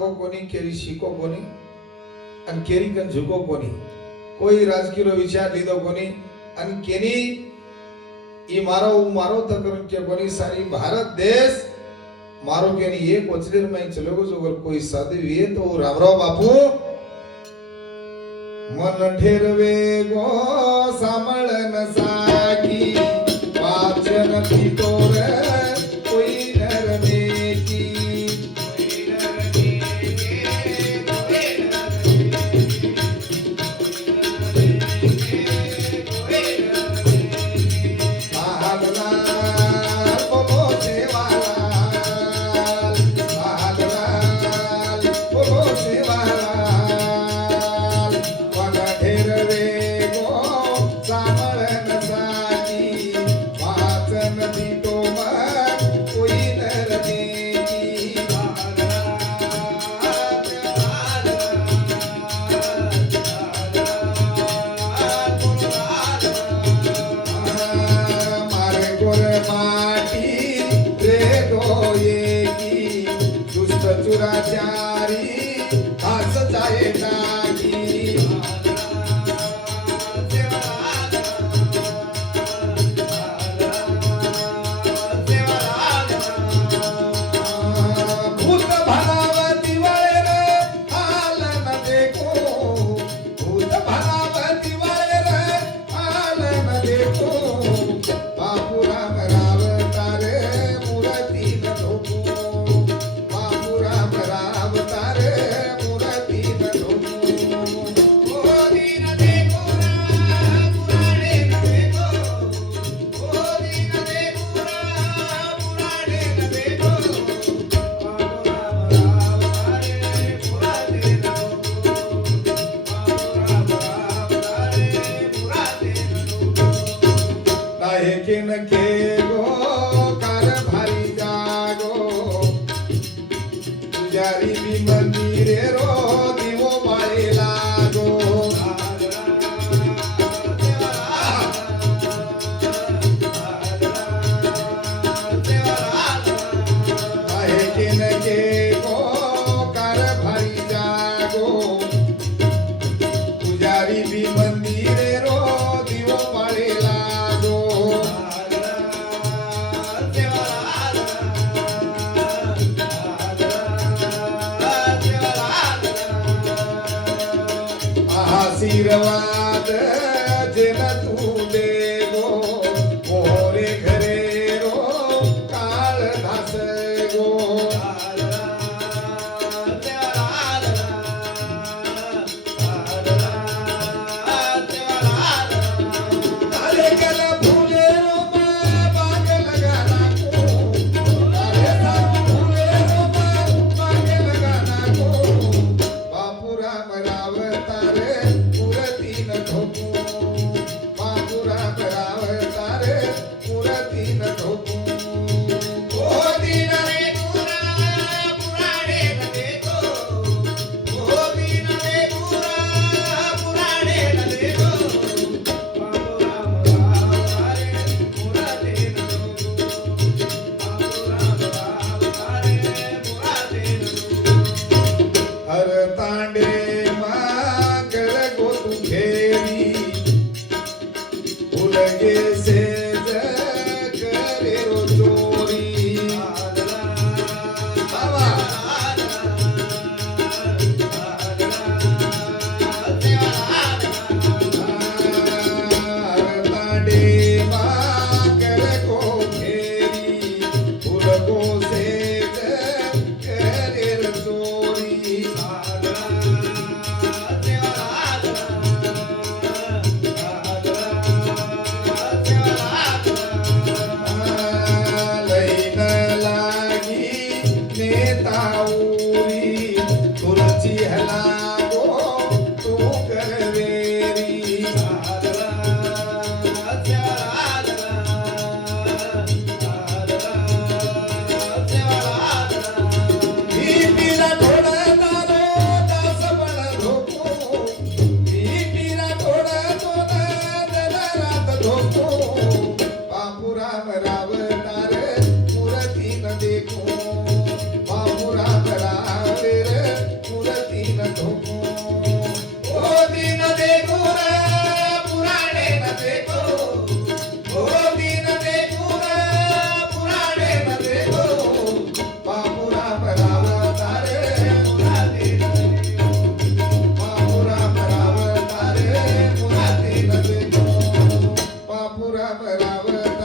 मागो कोणी केरी शिको कोणी અને કેરી કન ઝુકો કોની કોઈ રાજકીય વિચાર લીધો કોની અને કેની ઈ મારો તકરન કે કોની સારી ભારત દેશ મારો કેની એક વચરેર માં ચલો જો અગર કોઈ સાદી વે તો રામરાવ બાપુ મન ઠેરવે ગો સામળ ન સાકી વાચન થી તોરે કોઈ નર દેકી आशीर्वाद जेन तू देगो मोरे घरे रो काळ धास गो अरे कल फूले रो बाग लगाना को अरे सब फूले रो बाग लगाना को बापू राम राव तारे आवडे